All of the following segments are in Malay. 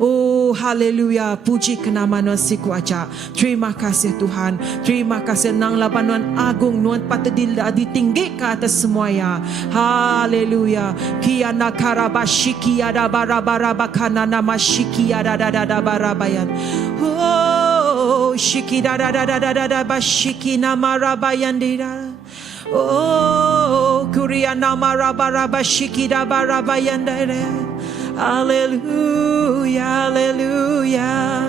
Oh haleluya, puji kenamaan siku aja. Terima kasih Tuhan. Terima kasih nang labanan agung nuan patut ditinggi ke atas semua ya. Haleluya. Kiana karabashiki ada barabaraba kanana mashiki ada barabayan. Oh shiki da bashiki namarabayan dira. Oh kuriana marabaraba shiki da barabayan dira. Haleluya, haleluya.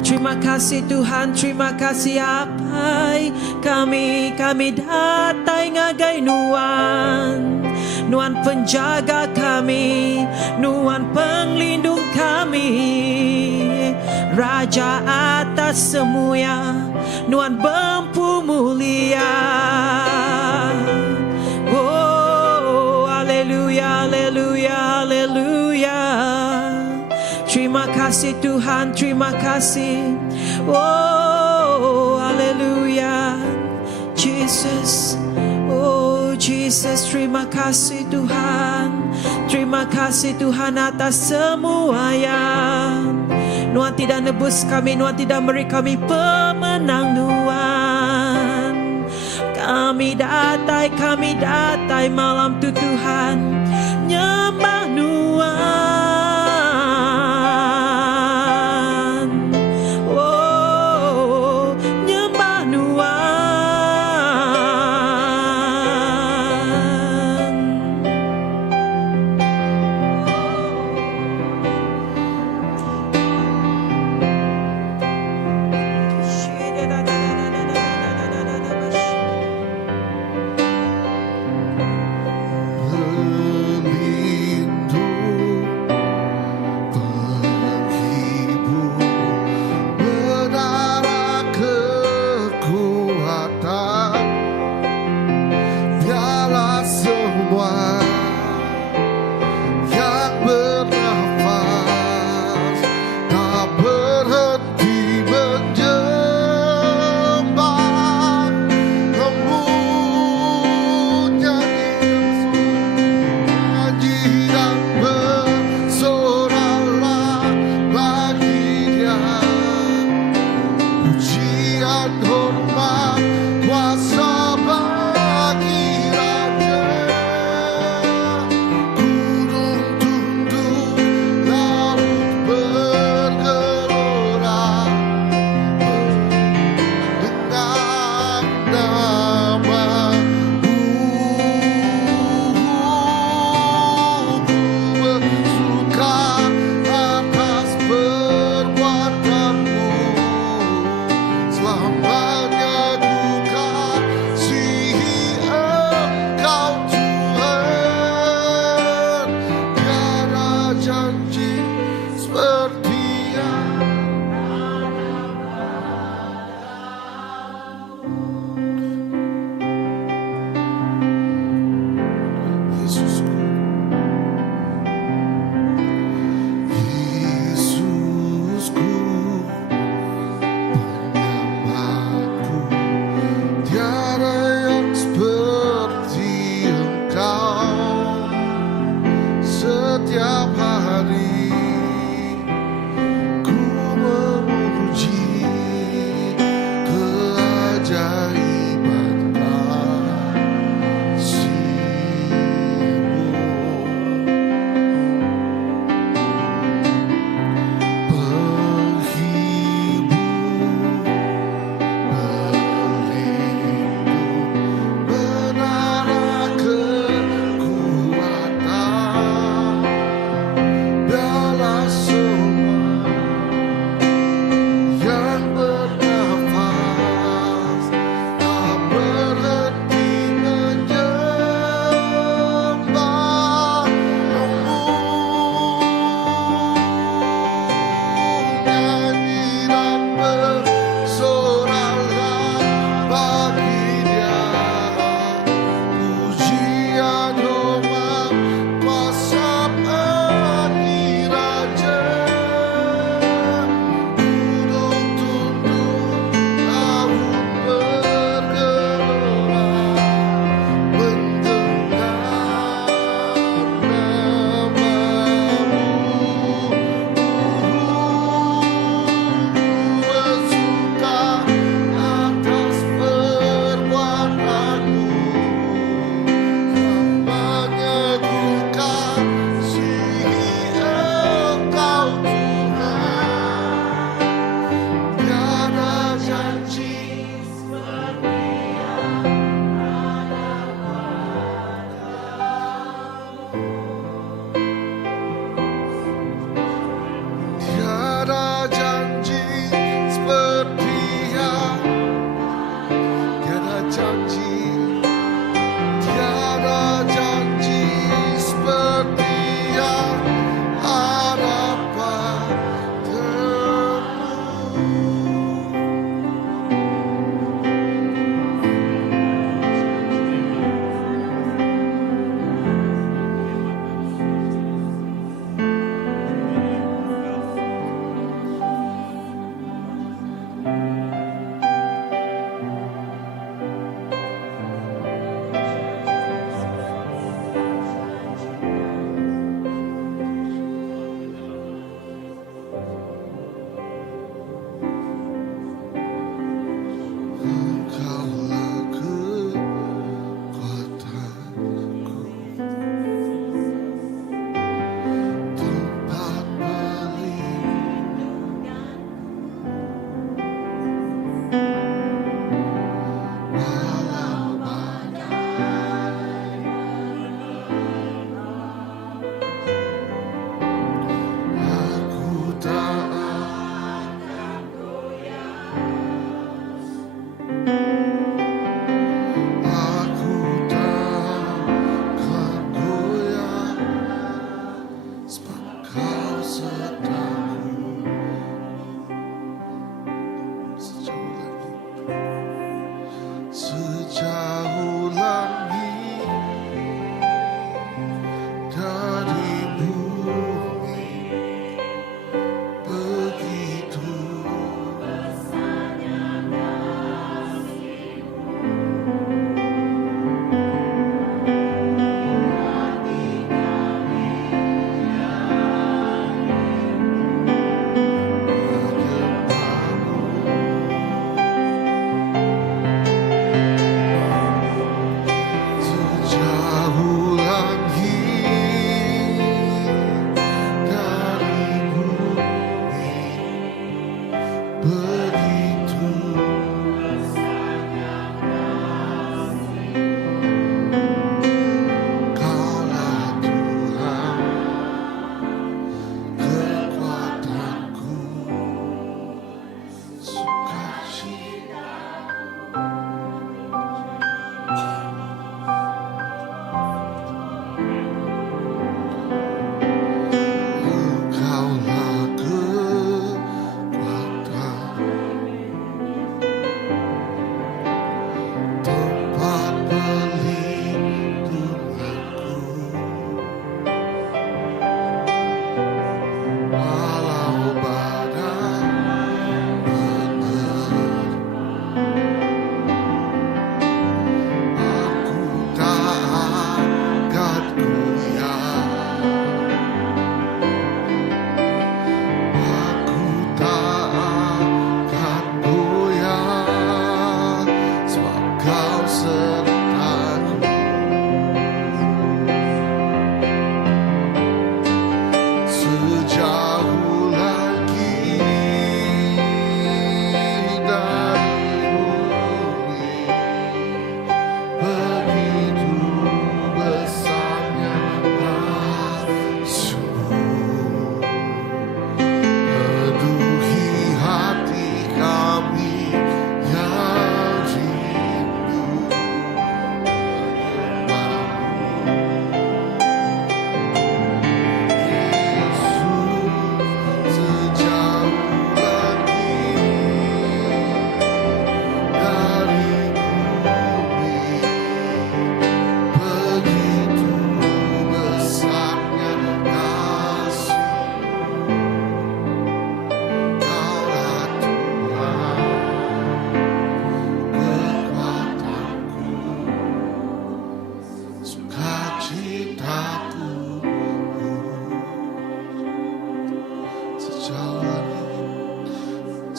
Terima kasih Tuhan, terima kasih apa kami datang ngagai Nuan penjaga kami, Nuan penglindung kami, Raja atas semua, Nuan bempu mulia. Oh haleluya, haleluya, haleluya. Terima kasih Tuhan, terima kasih. Oh, haleluya. Jesus. Oh, Jesus, terima kasih Tuhan. Terima kasih Tuhan atas semua yang Nuan tidak nebus kami, Nuan tidak beri kami pemenang Nuan. Kami datai malam tu Tuhan. Nyembah Nuan. setiap hari.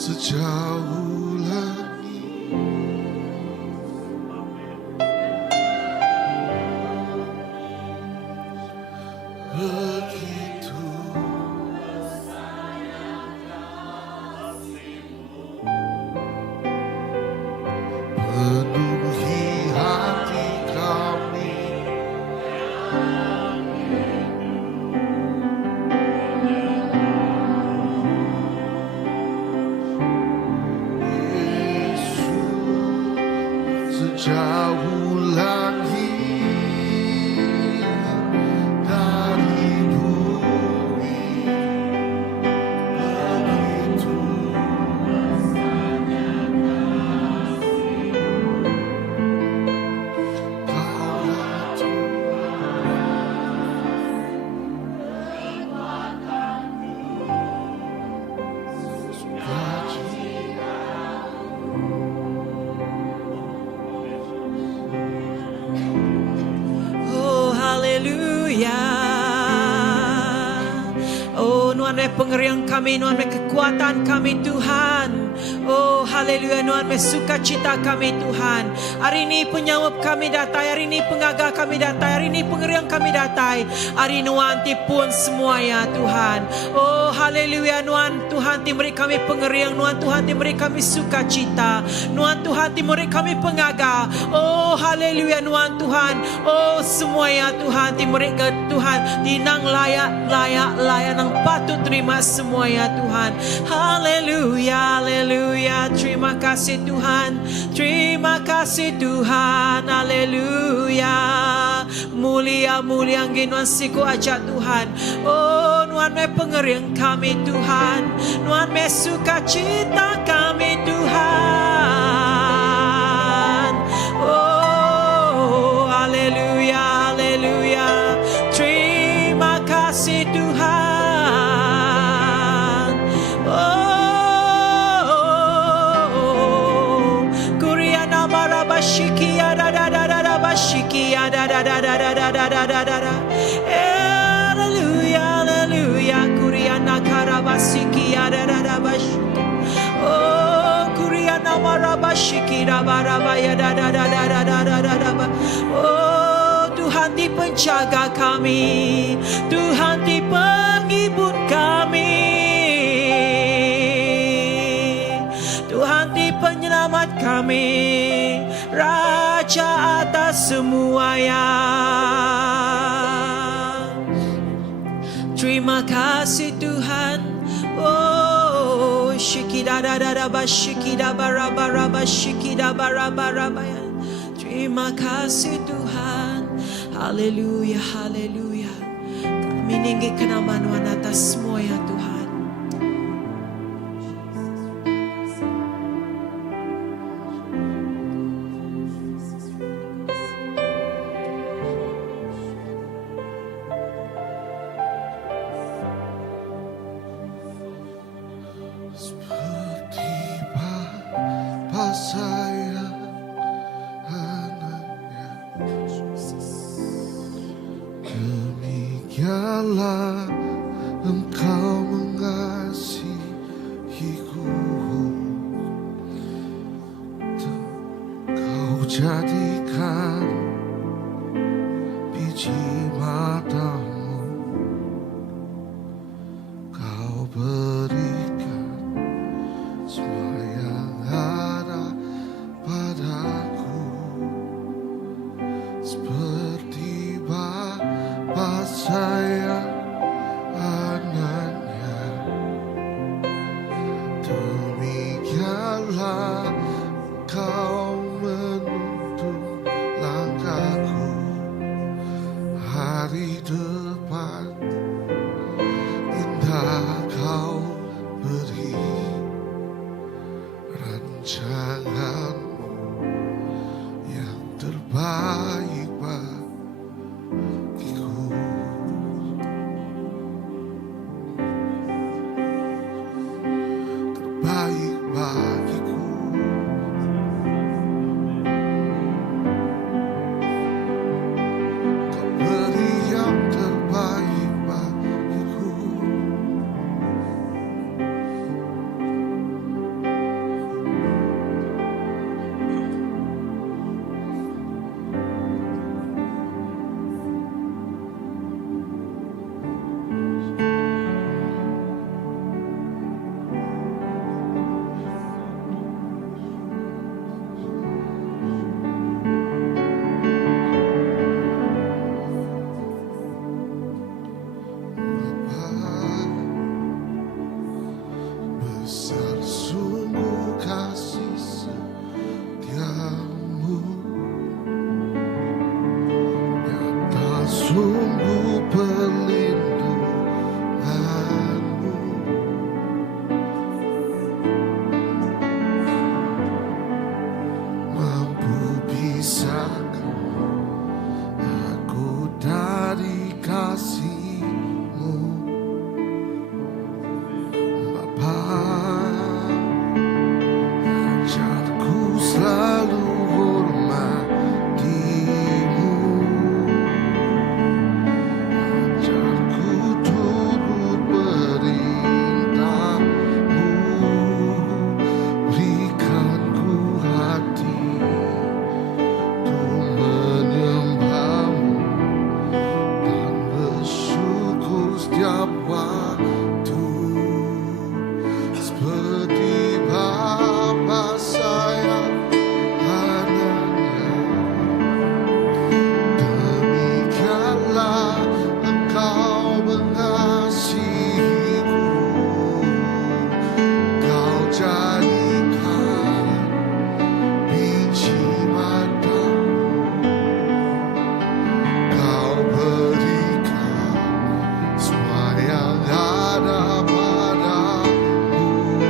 sejauh langit. Begitu penuhi hati kami. Yesus, sejauh langit dari bumi, begitu Kaulah Oh, haleluya. Oh, Nuhan pengerian kami, Nuhan kekuatan kami Tuhan. Oh, haleluya, Nuhan sukacita kami Tuhan. Hari ini penyawab kami datai, hari ini pengaga kami datai, hari ini pengerian kami datai. Hari Nuhan tipun semua ya Tuhan. Oh, haleluya, Nuhan Tuhan timuri kami pengerian, Nuhan Tuhan timuri kami sukacita, Nuhan Tuhan timuri kami pengaga. Oh, haleluya, Nuhan Tuhan. Oh, semua ya Tuhan timuri ke Tuhan dinang layak nang patut terima semua ya Tuhan. Haleluya, haleluya. Terima kasih Tuhan. Terima kasih Tuhan. Haleluya. Mulia ginuan siku aja Tuhan. Oh, Nuhan pengerian kami Tuhan. Nuhan sukacita kami Tuhan. Oh, haleluya, haleluya. Terima kasih Tuhan. Oh, Kuriana marabashiki ada bashiki ada. Haleluya, haleluya. Kuriana karabasiki ada bashiki. Oh, Kuriana marabashiki rabarabaya da. Oh, Tuhan di penjaga kami, Tuhan di penghibur kami, Tuhan di penyelamat kami, Raja atas semuanya. Terima kasih Tuhan. Oh, shikida baraba shikida baraba. Terima kasih Tuhan. Haleluya, haleluya. Kami meninggikan nama Tuhan atas semua ya Tuhan. saya anaknya, demikianlah Engkau mengasihiku. Kau jadikan biji matamu, Kau berikan semua yang ada padaku, seperti Bapa sayang anaknya, demikianlah Kau menuntut besar sungguh kasih setiamu, nyata sungguh perlindunganmu. Mampu pisahkan aku dari kasih-Mu, Bapa. Ajarku selalu hormati-Mu, ajarku turut perintah-Mu, berikan ku hati untuk menyembah-Mu dan bersyukur setiap waktu, seperti Bapa sayang anaknya, demikianlah Engkau mengasihiku. Kau jadikan biji matamu, Kau berikan semua yang ada padamu,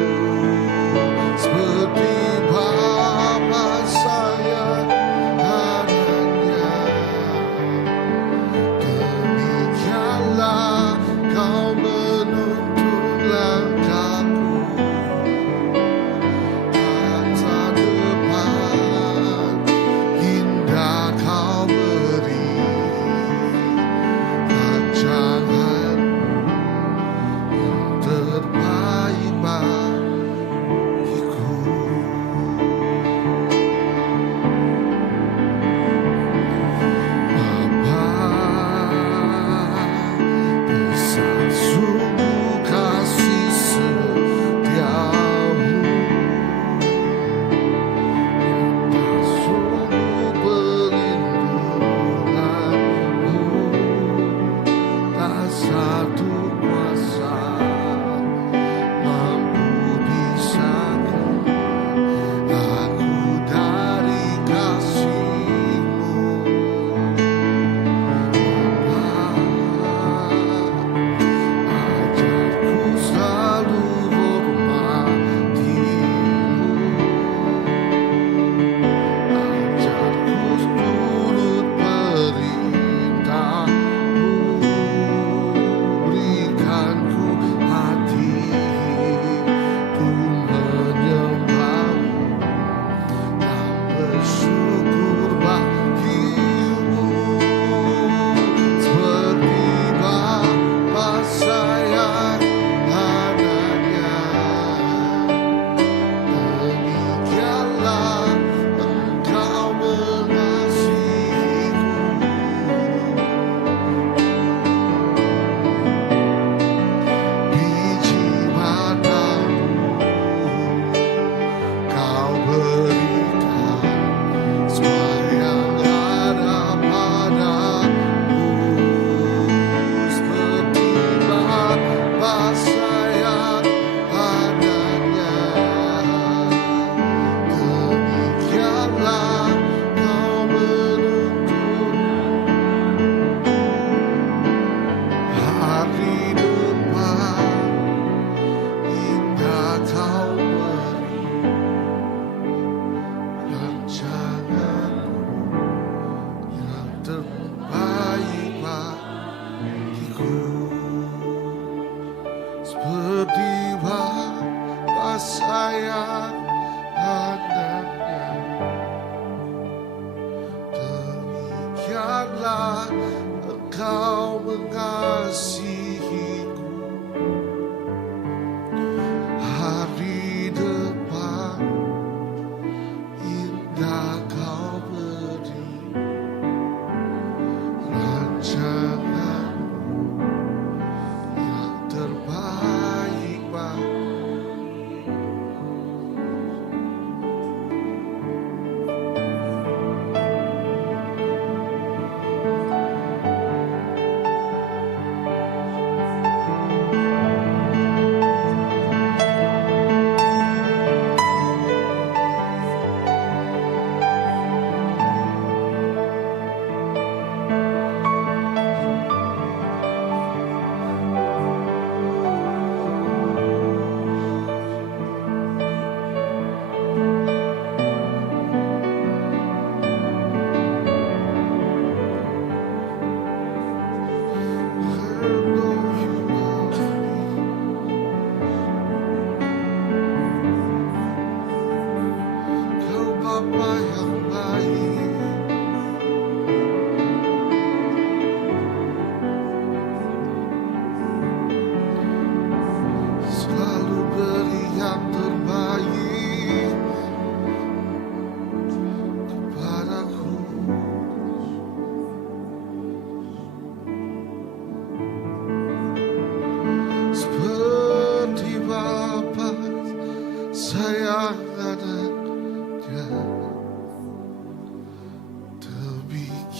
seperti Bapa sayang anaknya, demikianlah Kau menuntun langkahku. Masa depan indah Kau beri, rancangan yang terbaik bagiku. Bapa, besar sungguh kasih setiamu, nyata sungguh perlindunganmu, tak satu kuasa mampu pisahkan aku dari kasih-Mu. Ajarku selalu hormati-Mu, ajarku turut perintah-Mu, berikan ku hati untuk menyembah-Mu dan bersyukur bagimu, seperti Bapa sayang anaknya, demikianlah Engkau mengasihiku. Biji matamu Kau berikan semua yang ada padamu, seperti Bapa sayang anaknya, demikianlah Kau menuntun hari depan indah Kau beri, rancangan-Mu yang terbaik bagiku, seperti Bapa sayang anaknya, demikianlah Engkau mengasihiku. Hari depan indah Kau beri, rancangan-Mu yang terbaik bagiku.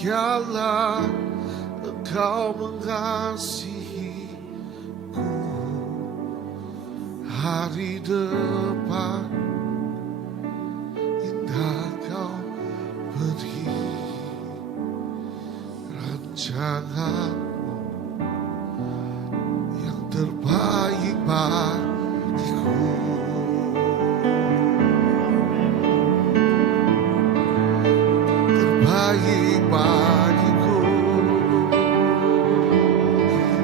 biarlah Engkau mengasihiku. Hari depan indah Kau beri, rancangan-Mu yang terbaik bagiku. Terbaik bagiku.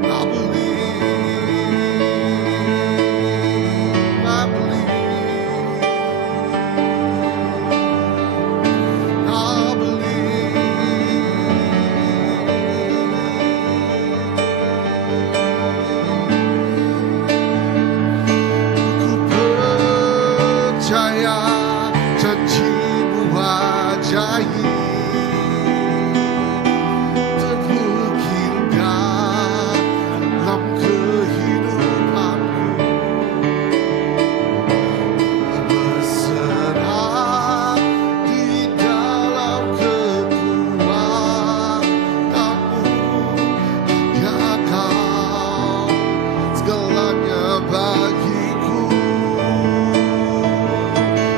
I believe, I believe, I believe. Ku percaya janji-Mu ajaib, terbukti dalam kehidupanku. Berserah di dalam kekuatan-Mu, hanya Kau segalanya bagiku.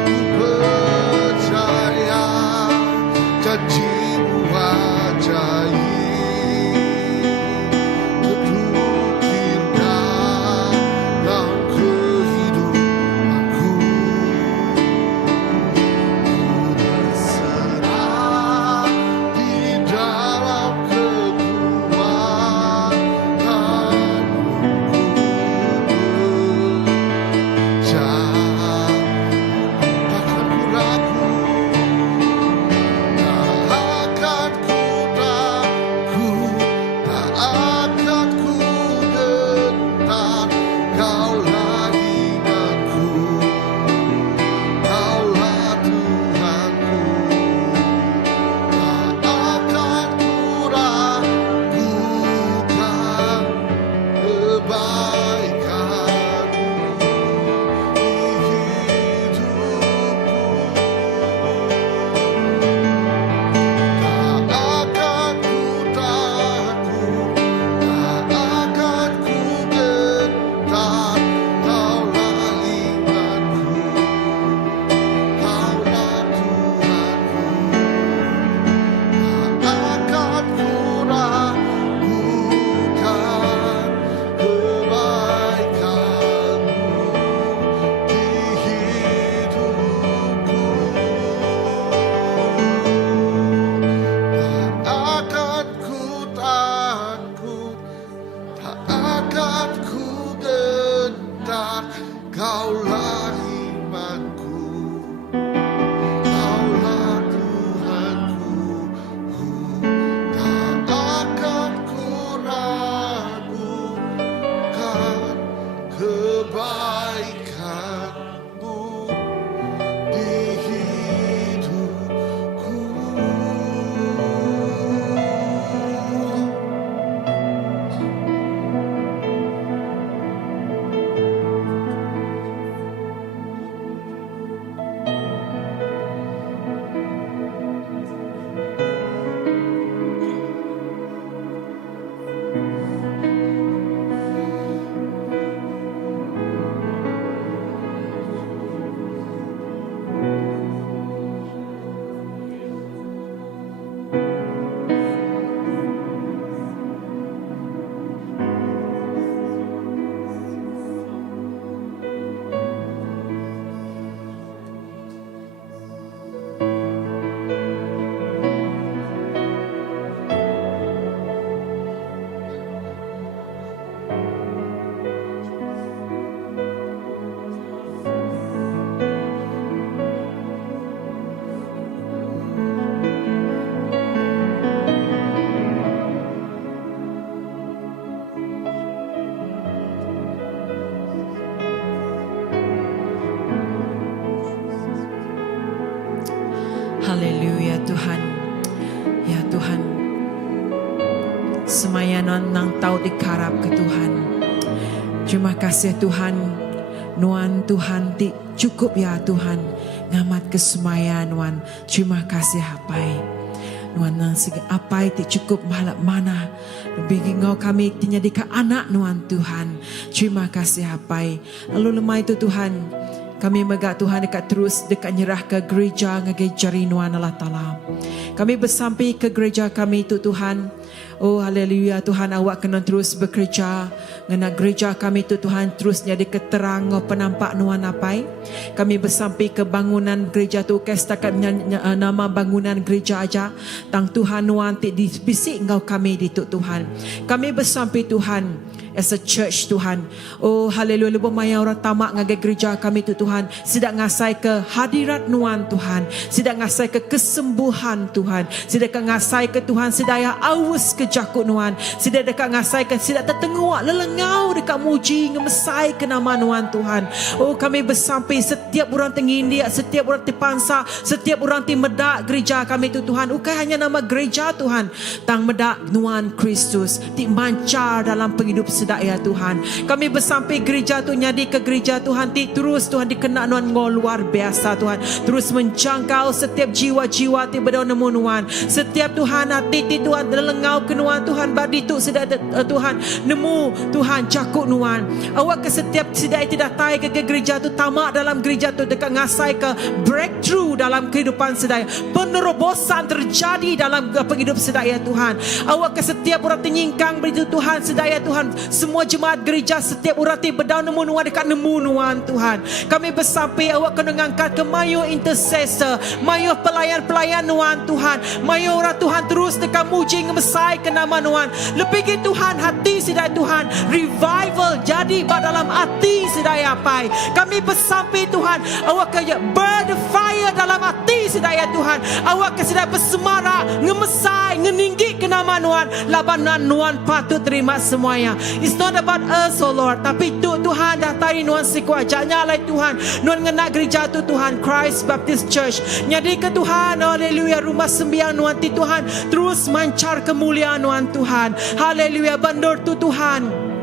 Ku percaya janji-Mu ajaib, terbukti dalam kehidupanku. Ku berserah di dalam kekuatan-Mu. Takkan ku ragu, takkan ku takut, tak akan ku gentar. Kaulah imanku, Kaulah Tuhanku. Tak akan ku ragukan kebaikan-Mu di hidupku. Tak akan ku takut, tak akan ku gentar. Kaulah imanku, Kaulah Tuhanku. Tak akan ku ragukan kebaikan-Mu di hidupku. Tak akan ku takut, tak akan ku gentar. Kaulah imanku, Kaulah Tuhanku. Tak akan ku ragukan kebaikan-Mu di hidupku. Haleluya Tuhan. Ya Tuhan. Semayanan nang tau dikarap ke Tuhan. Terima kasih Tuhan. Nuan Tuhan ti cukup ya Tuhan. Ngamat kesemayan Nuan. Terima kasih hapai. Nuan nang sige apai ti cukup mahalap mana. Lebih ngau kami tinyadika anak Nuan Tuhan. Terima kasih apai. Lalu lemai itu Tuhan. Kami megak Tuhan dekat terus dekat nyerah ke gereja ngagai jari Nuan Allah Ta'ala. Kami bersampai ke gereja kami itu Tuhan. Oh haleluya Tuhan, awak kena terus bekerja. Ngena gereja kami itu Tuhan terus jadi keterang penampak Nuan apai. Kami bersampai ke bangunan gereja tu ke setakat nama bangunan gereja aja. Tang Tuhan Nuan ti bisik engkau kami di Tuhan. Kami bersampai Tuhan as a church Tuhan. Oh haleluya, lebih maya orang tamak ngagai gereja kami tu Tuhan. Sidak ngasai ke hadirat Nuan Tuhan. Sidak ngasai ke kesembuhan Tuhan. Sidak ngasai ke Tuhan sidaya awus ke jakut Nuan. Sidak dekat ngasai ke sidak tertenguak lelengau dekat muji ngemesai ke nama Nuan Tuhan. Oh kami bersampai setiap orang tengindia, setiap orang terpansa, setiap orang medak gereja kami tu Tuhan. Bukan hanya nama gereja Tuhan, tang medak Nuan Kristus ti mancar dalam penghidup sedaya Tuhan. Kami bersampai gereja tu nyadi ke gereja Tuhan ti terus Tuhan dikenal Nuan ngol luar biasa Tuhan. Terus menjangkau setiap jiwa-jiwa ti berdoa nemu Nuan. Setiap Tuhan hati ti Tuhan lelengau ke Nuan Tuhan badi tu sedaya Tuhan nemu Tuhan cakuk Nuan. Awak ke setiap sedaya tidak tai ke gereja tu tamak dalam gereja tu dekat ngasai ke breakthrough dalam kehidupan sedaya. Penerobosan terjadi dalam penghidup sedaya Tuhan. Awak ke setiap orang tenyingkang beritu Tuhan sedaya Tuhan. Semua jemaat gereja setiap orang ti berdoa nemu Nuan dekat nemu Nuan Tuhan. Kami bersampai awak kena ngangkat ke mayo intercessor, mayo pelayan-pelayan Nuan Tuhan. Mayo orang Tuhan terus dekat muji ngemesai ke nama Nuan. Lebih ke Tuhan hati sedaya Tuhan revival jadi dalam hati sedaya pai. Kami bersampai Tuhan awak kaya burn the fire dalam hati sedaya Tuhan. Awak ke sedaya bersemara ngemesai ngeninggi ke nama Nuan. Labanan Nuan patut terima semuanya. It's not about us oh Lord, tapi Tuhan dah tarik Nuan sekuajanya lah Tuhan. Nuan ngena gereja tu Tuhan Christ Baptist Church. Nyadi ke Tuhan haleluya rumah sembiang Nuan ti Tuhan terus mancar kemuliaan Nuan Tuhan. Haleluya bandar tu Tuhan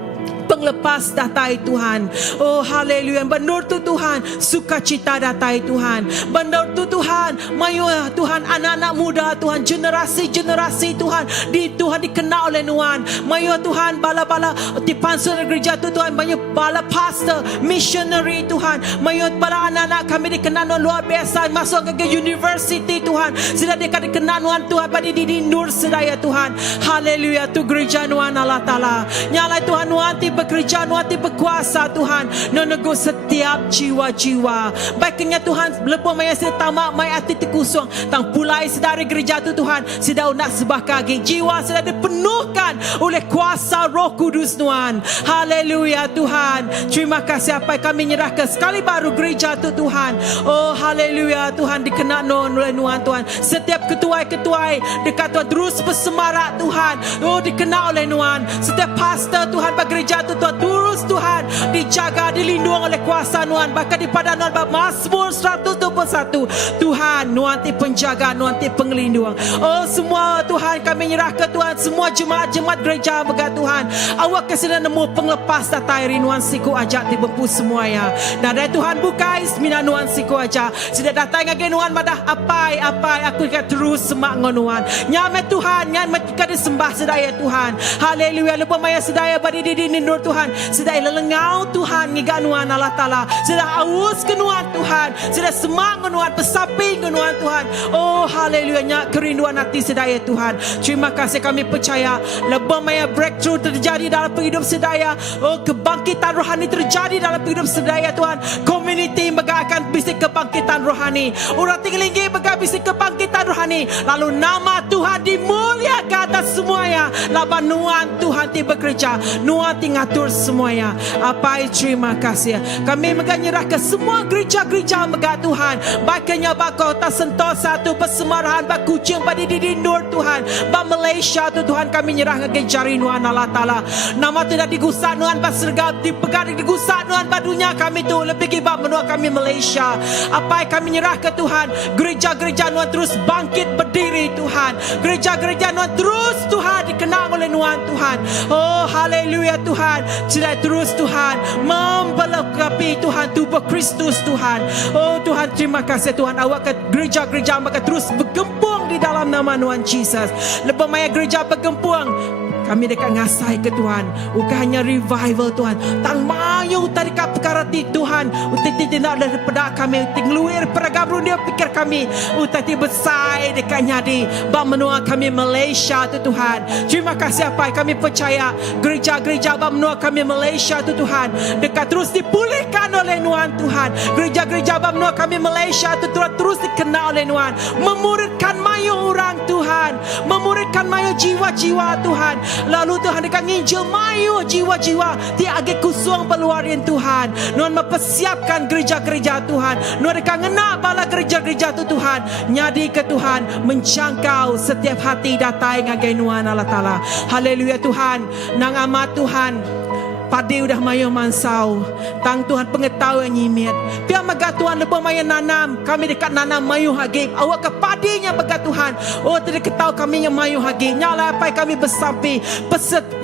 penglepas datai Tuhan. Oh haleluya benar tu Tuhan sukacita datai Tuhan. Benar tu Tuhan mayu Tuhan anak-anak muda Tuhan generasi-generasi Tuhan di Tuhan dikenal oleh Nuan. Mayu Tuhan bala-bala di pansel gereja tu Tuhan banyak bala pastor missionary Tuhan. Mayu bala anak-anak kami dikenal Nuan luar biasa masuk ke university Tuhan. Sudah dikenal Nuan Tuhan pada di nur sedaya Tuhan. Haleluya tu gereja Nuan Allah Ta'ala. Nyalai Tuhan Nuan ti bekerja Nuan ti berkuasa Tuhan menegur setiap jiwa-jiwa. Baiknya Tuhan lebih maya tamak maya hati terkusung tang pulai sedari gereja tu Tuhan sudah nak sebah kaki jiwa sudah dipenuhkan oleh kuasa Roh Kudus Nuan. Haleluya Tuhan. Terima kasih apa kami nyerahkan sekali baru gereja tu Tuhan. Oh haleluya Tuhan dikenal oleh Nuan Tuhan. Setiap ketua-ketua dekat Tuhan terus bersemarak Tuhan. Oh dikenal oleh Nuan. Setiap pastor Tuhan bagi gereja tu Tuhan terus Tuhan dijaga dilindungi oleh kuasa Nuan. Bahkan di pada Nuan Mazmur 121 Tuhan Nuan ti penjaga Nuan ti pengelindung. Oh semua Tuhan kami nyerah ke Tuhan semua jemaat-jemaat gereja begat Tuhan. Awak kesedia nemu penglepas datai Nuan siku ajak ti bempu semuanya. Dan dari Tuhan bukai semina Nuan siku aja. Sudah datang lagi Nuan madah apai aku ikat terus semak Nuan. Nyame Tuhan nyame kita disembah sedaya Tuhan. Haleluya lupa maya sedaya badi di nur Tuhan. Sudah lelengau Tuhan ngiga Nuan Allah Ta'ala. Sudah awus ke Nuan Tuhan. Sudah semak Nuan pesaping ke Nuan Tuhan. Oh haleluya nyak kerinduan hati sedaya Tuhan. Terima kasih kami percaya lebih maya breakthrough terjadi dalam penghidup sedaya. Oh kebangkitan rohani terjadi dalam penghidup sedaya Tuhan. Community akan bisik kebangkitan rohani. Orang tinggi bakal bisik kebangkitan rohani. Lalu nama Tuhan dimuliakan atas semuanya. Laban Nuan Tuhan ti bekerja. Nuan ti ngatur semuanya. Apa terima kasih. Kami menyerah ke semua gereja-gereja megat Tuhan. Baiknya bakau tak sentuh satu persemarahan bak kucing pada di nur Tuhan. Bak Malaysia tu Tuhan kami nyerah ke jari Nuan Allah Ta'ala. Nama tidak digusak Nuan bak sergap dipegang digusak Nuan bak dunia kami tu lebih kibak menua kami Malaysia. Apa kami nyerah ke Tuhan. Gereja-gereja Nuan terus bangkit berdiri Tuhan. Gereja-gereja Nuan terus Tuhan dikenal oleh Nuan Tuhan. Oh haleluya Tuhan. Sudah terus Tuhan membelok besapi Tuhan tubuh Kristus Tuhan. Oh Tuhan, terima kasih Tuhan. Awak ke gereja-gereja maka terus bergempung di dalam nama Tuhan Jesus. Lepas maya gereja bergempung, kami dekat ngasai ke Tuhan. Bukan hanya revival Tuhan. Tang mayu tadi perkara di Tuhan. Uti tidak daripada kami. Tingluir peragabrun dia pikir kami. Uti besai dekat nyadi. Bang menua kami Malaysia tu Tuhan. Terima kasih apa kami percaya. Gereja-gereja bang menua kami Malaysia tu Tuhan. Dekat terus dipulihkan oleh Tuhan Tuhan. Gereja-gereja bang menua kami Malaysia tu Tuhan terus dikenal oleh Tuhan. Memuridkan mayu orang Tuhan. Memuridkan mayu jiwa-jiwa Tuhan. Lalu Tuhan dekat nginjil mayu jiwa-jiwa dia agak kusuang peluarin Tuhan. Nuan mempersiapkan gereja-gereja Tuhan. Nuan dekat ngena bala gereja-gereja tu Tuhan. Nyadi ke Tuhan menjangkau setiap hati datai ngagai Nuan Allah Ta'ala. Haleluya Tuhan. Nang amat Tuhan. Padi udah mayu mansau. Tang Tuhan pengetahuan nyimit. Biar maga Tuhan lebih mayu nanam. Kami dekat nanam mayu hagib. Awak ke padinya maga Tuhan. Oh tidak ketahu kami yang mayu hagib. Nyala apa kami bersampi.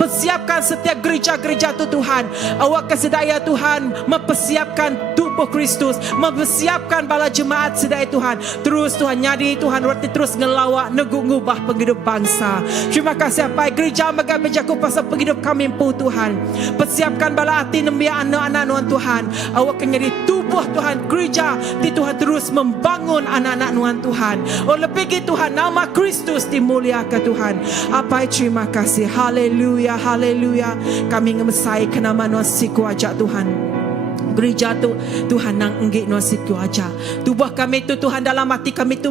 Persiapkan setiap gereja-gereja tu Tuhan. Awak kesedaya Tuhan. Mempersiapkan tubuh Kristus. Mempersiapkan bala jemaat sedaya Tuhan. Terus Tuhan nyadi Tuhan. Roti terus ngelawak. Ngubah penghidup bangsa. Terima kasih apa gereja maga bejaku pasal penghidup kami pu Tuhan. Siapkan bala hati nembia anak-anak Tuhan. Awak akan jadi tubuh Tuhan. Gereja di Tuhan terus membangun anak-anak Tuhan. Oh lebih Tuhan nama Kristus dimuliakan Tuhan. Apa terima kasih. Haleluya, haleluya. Kami ngemesai ke nama Tuhan siku aja Tuhan. Gereja tu Tuhan nang enggik no siku aja. Tubuh kami tu Tuhan dalam hati kami tu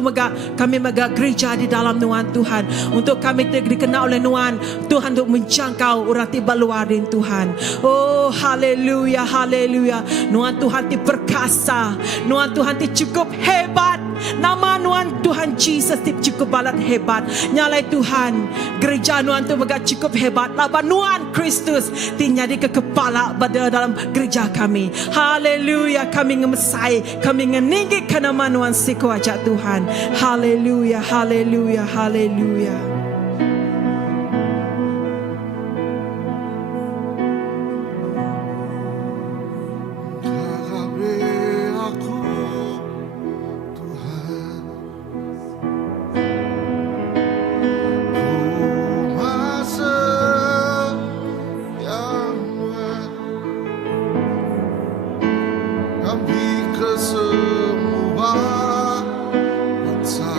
kami mega gereja di dalam Tuhan Tuhan. Untuk kami dikenal oleh Tuhan. Tuhan untuk menjangkau orang tiba luarin Tuhan. Oh haleluya, haleluya. Tuhan Tuhan ti perkasa. Tuhan Tuhan ti cukup hebat. Nama Tuhan Jesus ti cukup balat hebat. Nyalai Tuhan. Gereja Tuhan tu mega cukup hebat. Laban Tuhan Kristus ti nyadi ke kepala pada dalam gereja kami. Haleluya, kami ngemesai, kami ngeninggikan nama Tuhan siku aja Tuhan. Haleluya, haleluya, haleluya. Semua bangsa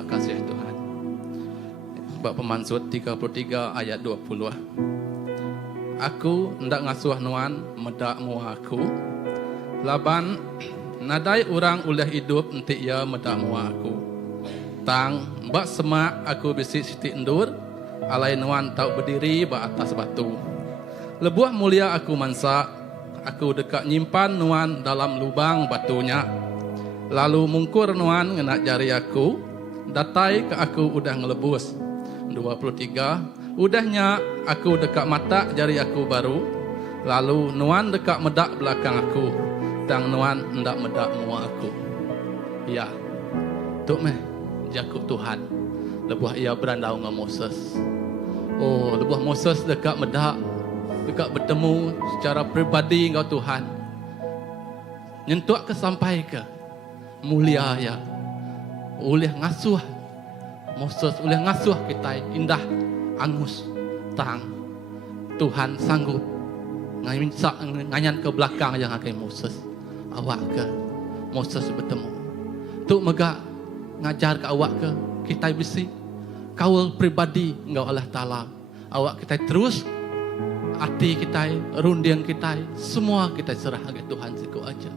terima kasih Tuhan. Bab Pemansut 33 ayat 20. Aku ndak ngasuh nuan medak mua aku. Laban nadai orang ulah hidup enti ia medak mua aku. Tang bak semak aku bisik siti endur. Alai nuan tau berdiri ba atas batu. Lebuah mulia aku mansa. Aku dekat nyimpan nuan dalam lubang batunya. Lalu mungkur nuan ngena jari aku. Datai ke aku udah ngelebus. 23. Udahnya aku dekat mata jari aku baru. Lalu nuan dekat medak belakang aku. Dan nuan ndak medak mua aku. Ya, tuk meh jakub Tuhan. Lebuah ia berandau dengan Moses. Oh, lebuah Moses dekat medak. Dekat bertemu secara pribadi engkau Tuhan. Nyentuak ke sampai ke. Mulia ya. Oleh ngasuh Moses, oleh ngasuh kita indah angus tang Tuhan sanggup nganyan ke belakang yang akan Moses awak ke Moses bertemu tu mega ngajar ke awak ke kita bisi kau pribadi engkau Allah Ta'ala awak kita terus hati kita rundiang kita semua kita serah ke Tuhan siku aja.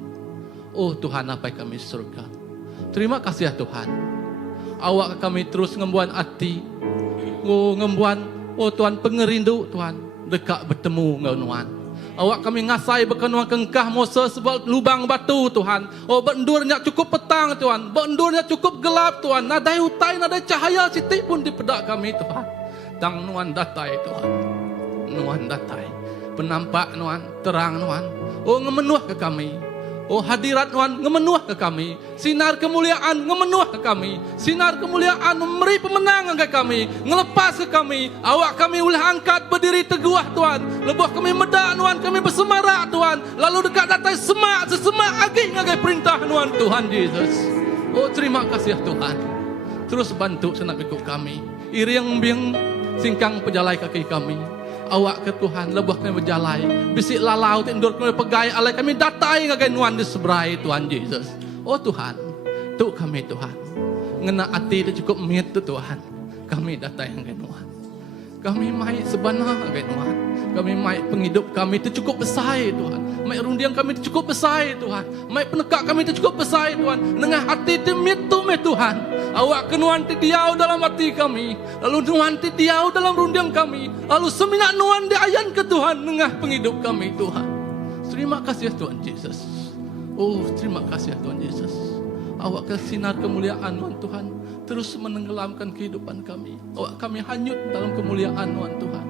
Oh Tuhan apa yang kami surga terima kasih ya Tuhan awak kami terus ngembuan hati. Oh ngembuan, oh Tuhan pengerindu Tuhan. Dekat bertemu ngau nuan. Awak kami ngasai berkenuan kengkah Moses sebab lubang batu Tuhan. Oh bendurnya cukup petang Tuhan. Bendurnya cukup gelap Tuhan. Nadai utai, nadai cahaya sitik pun di pedak kami Tuhan. Tang nuan datai Tuhan. Nuan datai. Penampak nuan, terang nuan. Oh ngemenuh ke kami. Oh hadirat Tuhan ngemenuh ke kami. Sinar kemuliaan ngemenuh ke kami. Sinar kemuliaan memberi pemenangan ke kami. Ngelepas ke kami. Awak kami boleh angkat berdiri teguh Tuhan. Lebuh kami medak Tuhan. Kami bersemarak Tuhan. Lalu dekat datai semak. Sesemak agih ngagai perintah Tuhan Tuhan Yesus. Oh terima kasih Tuhan. Terus bantu senap ikut kami. Iri yang biang singkang pejalai kaki kami. Awak ke Tuhan lebuh kami berjalai bisik lalau tindur kami pegai alai kami datai ngagai nuan di seberai Tuhan Yesus. Oh Tuhan tu kami Tuhan ngena hati itu cukup mit tu Tuhan kami datai ngagai nuan kami mai sebenar ngagai nuan kami mai penghidup kami itu cukup besar Tuhan mai rundiang kami itu cukup besar Tuhan mai penekak kami itu cukup besar Tuhan nengah hati itu mit tu Tuhan awak ke nuan ti diau dalam hati kami lalu nuan ti diau dalam rundiang kami lalu seminak nuan di ayan ke Tuhan nengah penghidup kami Tuhan. Terima kasih Tuhan Yesus. Oh terima kasih Tuhan Yesus. Awak ke sinar kemuliaan Tuhan terus menenggelamkan kehidupan kami. Awak kami hanyut dalam kemuliaan Tuhan.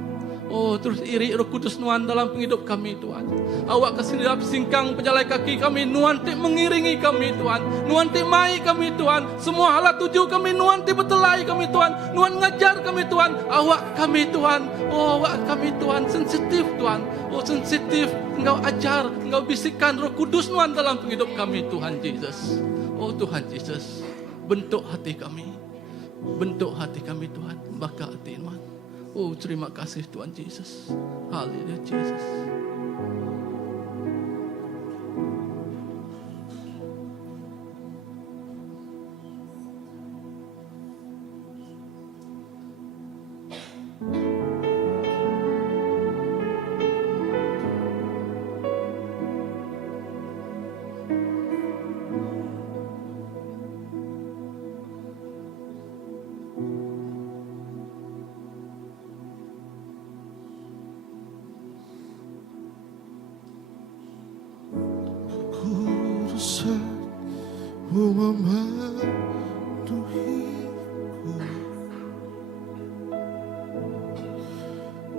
Oh terus iri Roh Kudus nuan dalam penghidup kami Tuhan. Awak kesilap singkang pejalai kaki kami nuan ti mengiringi kami Tuhan. Nuan ti mai kami Tuhan. Semua halat tuju kami nuan ti betelai kami Tuhan. Nuan ngajar kami Tuhan. Awak kami Tuhan. Oh awak kami Tuhan sensitif Tuhan. Oh sensitif engkau ajar, engkau bisikan Roh Kudus nuan dalam penghidup kami Tuhan Yesus. Oh Tuhan Yesus, bentuk hati kami. Bentuk hati kami Tuhan, baka hati nuan. Oh terima kasih Tuhan Yesus. Haleluya Yesus. Memanduhiku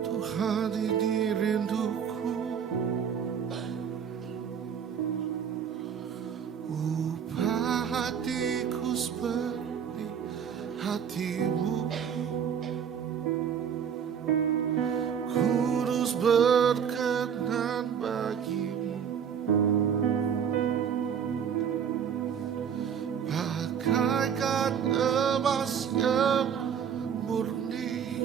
Tuhan ini rinduku ubah hatiku seperti hatimu kudus berkenan bagimu bagaikan emas yang murni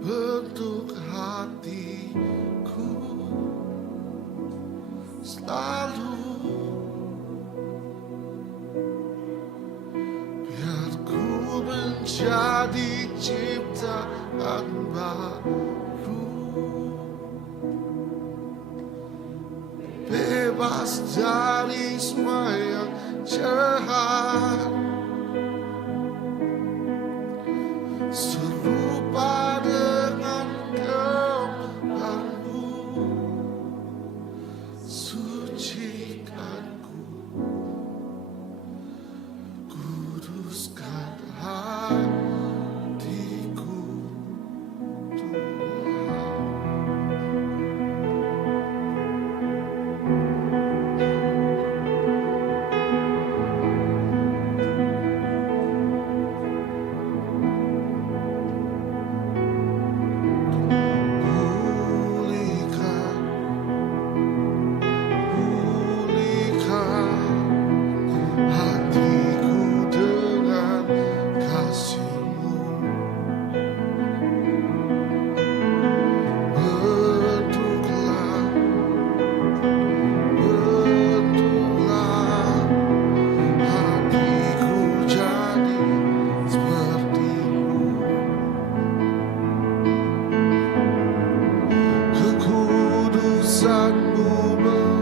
bentuk hatiku selalu sucikan baru, bebas dari semua yang jahat, serupa dengan gambarmu, sucikanku, kuduskan hatiku, Tuhan. Pulihkan, pulihkan hatiku dengan kasih-Mu. Bentuklah, bentuklah hatiku jadi seperti-Mu. Kekudusan-Mu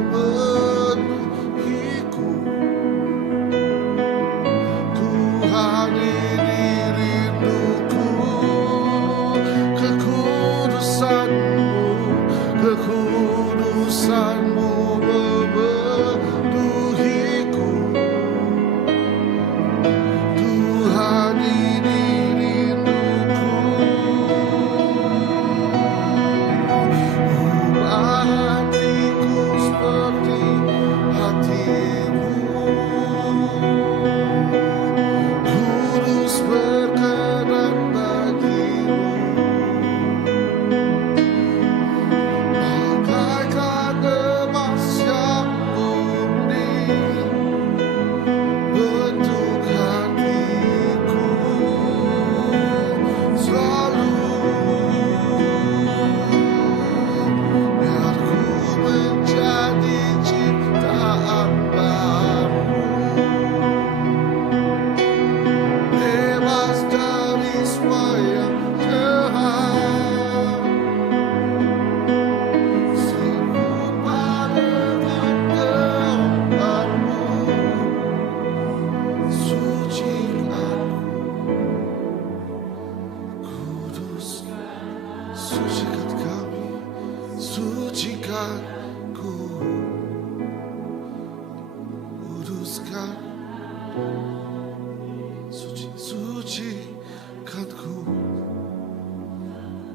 memenuhiku, Tuhan ini rinduku. Kekudusan-Mu, kekudusan-Mu memenuhiku, Tuhan ini rinduku. Ubah hatiku seperti hati-Mu, kudus berkenan bagi-Mu, bagaikan emas yang murni, bentuk hatiku selalu, biar ku menjadi ciptaan baru, bebas dari semua yang jahat, serupa dengan gambar-Mu, sucikanku, kudus, sucikan kami, sucikanku, kuduskan, sucikanku,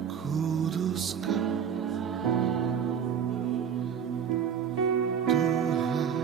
kuduskan, Tuhan.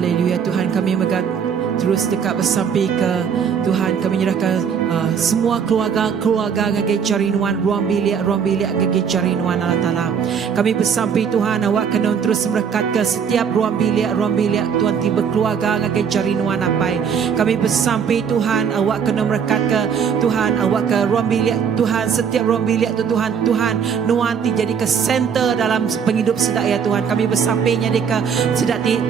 Haleluya Tuhan, kami terus dekat bersampai ke Tuhan. Kami menyerahkan semua keluarga ngagai carinuan ruang bilik ngagai carinuan Allah Ta'ala. Kami bersampai Tuhan, awak kena terus merekat ke setiap ruang bilik Tuhan tiba keluarga ngagai carinuan apai. Kami bersampai Tuhan, awak kena merekat ke Tuhan, awak ke ruang bilik Tuhan, setiap ruang bilik tu Tuhan nuan ti jadi ke center dalam penghidup sedak ya Tuhan. Kami bersampai jadi ke sedak ti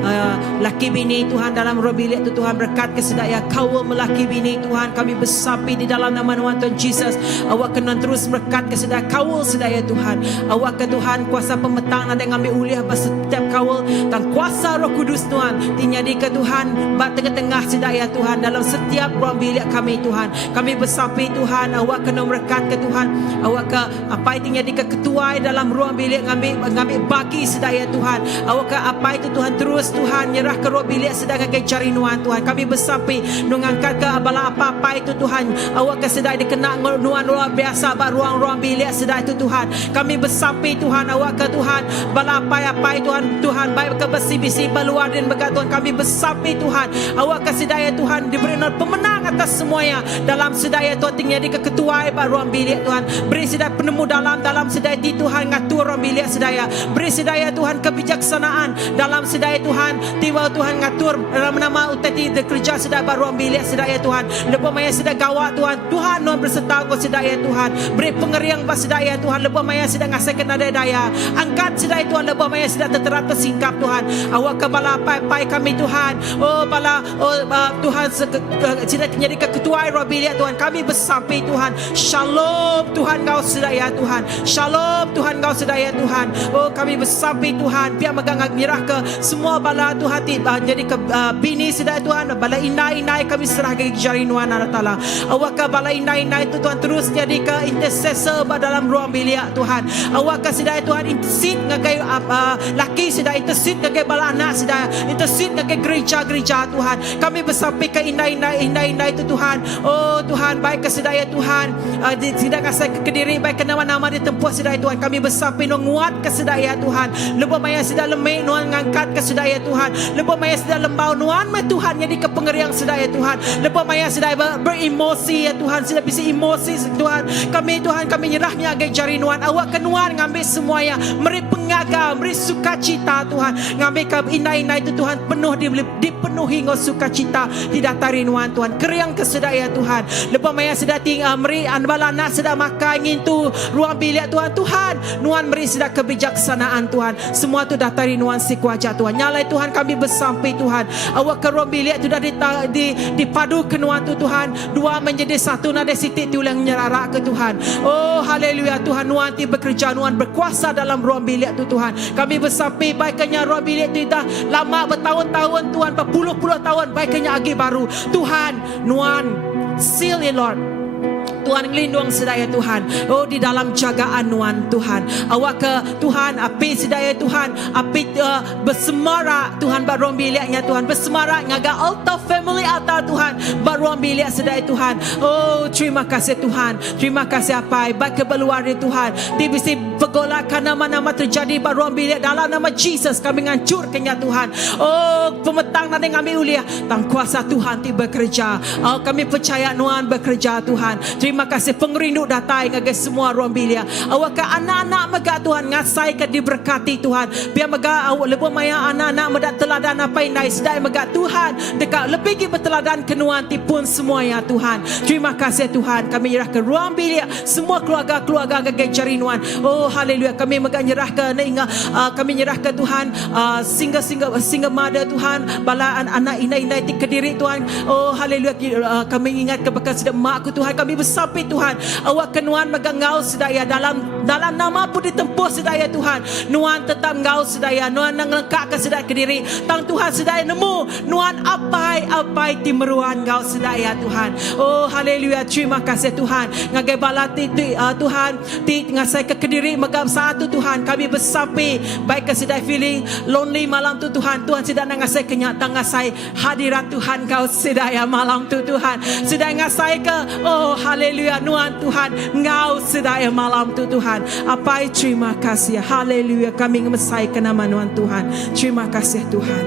laki bini Tuhan dalam ruang bilik tu Tuhan, berkat ke sedak ya kaum melaki bini Tuhan. Kami bersampai di dalam nama Tuhan Jesus, awak kena terus berkat ke sedak kaul sedak ya Tuhan. Awak ke Tuhan kuasa pemetang ada ngambil uliah bas setiap kaul dan kuasa Roh Kudus Tuhan tinyadi ke Tuhan bat tengah-tengah sedak ya Tuhan dalam setiap ruang bilik kami Tuhan. Kami bersampai Tuhan, awak kena berkat ke Tuhan, awak ke apa itu tinyadi ke ketua dalam ruang bilik ngambil bagi sedak ya Tuhan. Awak ke apa itu Tuhan terus Tuhan nyerah ke ruang bilik sedak ke carinuan Tuhan. Kami bersampai mengangkat ke abala apa-apa itu Tuhan, awak ke sedai dikena nuan luar biasa ba ruang-ruang bilik sedai itu Tuhan. Kami bersampai Tuhan, awak ke Tuhan bala apa-apa Tuhan baik ke besi-besi baluar dan begat Tuhan. Kami bersampai Tuhan, awak ke sedai Tuhan diberi pemenang atas semuanya dalam sedai Tuhan tinggal di keketua ba ruang bilik Tuhan. Beri sedai penemu dalam sedai di Tuhan ngatur ruang bilik sedai. Beri sedai Tuhan kebijaksanaan dalam sedai Tuhan. Tiba Tuhan ngatur dalam nama utati kerja sedai ba ruang bilik sedai Tuhan. Lepas maya sedai gawat Tuhan non berserta ko sedaya Tuhan. Beri pengeriang ba sedaya Tuhan. Lepas maya sedai ngasai kena daya. Angkat sedaya Tuhan, lepas maya sedai tertera tersingkap Tuhan. Awak ke bala pai kami Tuhan. Tuhan sedai jadi keketua robilia Tuhan. Kami bersampai Tuhan. Shalom Tuhan kau sedaya Tuhan. Shalom Tuhan kau sedaya Tuhan. Kami bersampai Tuhan. Biar megang mirah ke semua bala Tuhan jadi ke bini sedaya Tuhan. Bala inai kami serah ke jarinuan Allah Ta'ala. Awak ke bala inai itu Tuhan terus jadi ke intercessor dalam ruang bilik Tuhan. Awak ke sedaya Tuhan intercede ngagai laki sedaya intercede ngagai bala anak sedaya intercede ngagai gereja Tuhan. Kami bersampai ke inai itu Tuhan. Oh Tuhan baik ke sedaya Tuhan. Tidak ngasai ke Kediri baik ke nama-nama di tempat sedaya Tuhan. Kami bersampai nguat ke sedaya Tuhan. Lepas maya sedaya lemik nuan ngangkat ke sedaya Tuhan. Lepas maya sedaya lembau nuan Tuhan jadi ke pengeriang sedaya Tuhan. Lepas maya sedaya beremosi ya Tuhan, sudah bisa emosi Tuhan. Kami nyerahnya agai jarinuan. Awak kenuan ngambil semuanya, beri pengaga, beri sukacita Tuhan. Ngambil ke inai itu Tuhan penuh dipenuhi ngau sukacita didatari nuan Tuhan. Keriang kesedaya Tuhan. Lepas maya sedang tinggal beri anbala nak sedang makan ingin tu ruang bilik Tuhan. Nuan beri sedang kebijaksanaan Tuhan. Semua tu datari nuan si kuaja Tuhan. Nyalai Tuhan kami bersampai Tuhan. Awak ke ruang bilik tu dah dipadu ke nuan tu Tuhan. Dua menjadi satu nada sitik tu yang nyerarak ke Tuhan. Oh haleluya Tuhan, nuan ti bekerja, nuan berkuasa dalam ruang bilik tu Tuhan. Kami bersampai baiknya ruang bilik tu dah lama bertahun-tahun Tuhan, berpuluh-puluh tahun baiknya agi baru Tuhan. Nuan seal ya Lord. Tuhan lindung sedaya Tuhan. Oh di dalam jagaan nuan Tuhan. Awak ke Tuhan api sedaya Tuhan. Api bersemarak Tuhan baruang biliknya Tuhan. Bersemarak ngaga altar family altar Tuhan. Baruang bilik sedaya Tuhan. Oh terima kasih Tuhan. Terima kasih apa baik kebeluari Tuhan. Dibisi pergolakan nama-nama terjadi baruang bilik dalam nama Jesus. Kami ngancurkannya Tuhan. Oh pemetang nanti ngambil uliah. Tang kuasa Tuhan ti bekerja. Oh kami percaya nuan bekerja Tuhan. Terima kasih pengerindu datai ngagai semua ruang bilik. Awak ke anak-anak mega Tuhan ngasai ke diberkati Tuhan. Biar mega awak lebih maya anak-anak medak teladan apa indai sedai mega Tuhan. Dekat lebih lagi berteladan kenuan tipun semuanya Tuhan. Terima kasih Tuhan. Kami nyerah ke ruang bilik semua keluarga ngagai jarinuan. Oh haleluya. Kami mega nyerah ke kami nyerah ke Tuhan singa mada Tuhan. Bala anak inai ti Kediri Tuhan. Oh haleluya. Kami ingat ke bekas sedek makku Tuhan. Kami bersampai Tuhan. Awak kenuan megang ngau sedaya dalam nama pun ditempuh sedaya Tuhan. Nuan tetap ngau sedaya. Nuan ngelengkak ke sedaya Kediri. Tang Tuhan sedaya nemu. Nuan apai timeruan ngau sedaya Tuhan. Oh haleluya. Terima kasih Tuhan. Ngagai bala Tuhan. Ngasai ke Kediri megam satu Tuhan. Kami bersampai. Baik ke sedaya feeling lonely malam tu Tuhan. Tuhan sedang ngasai kenyataan ngasai hadirat Tuhan kau sedaya malam tu Tuhan. Sedang ngasai ke oh haleluya nuan Tuhan ngau sedaya malam tu Tuhan. Apa terima kasih haleluya. Kami ngemesai ke nama nuan Tuhan. Terima kasih Tuhan.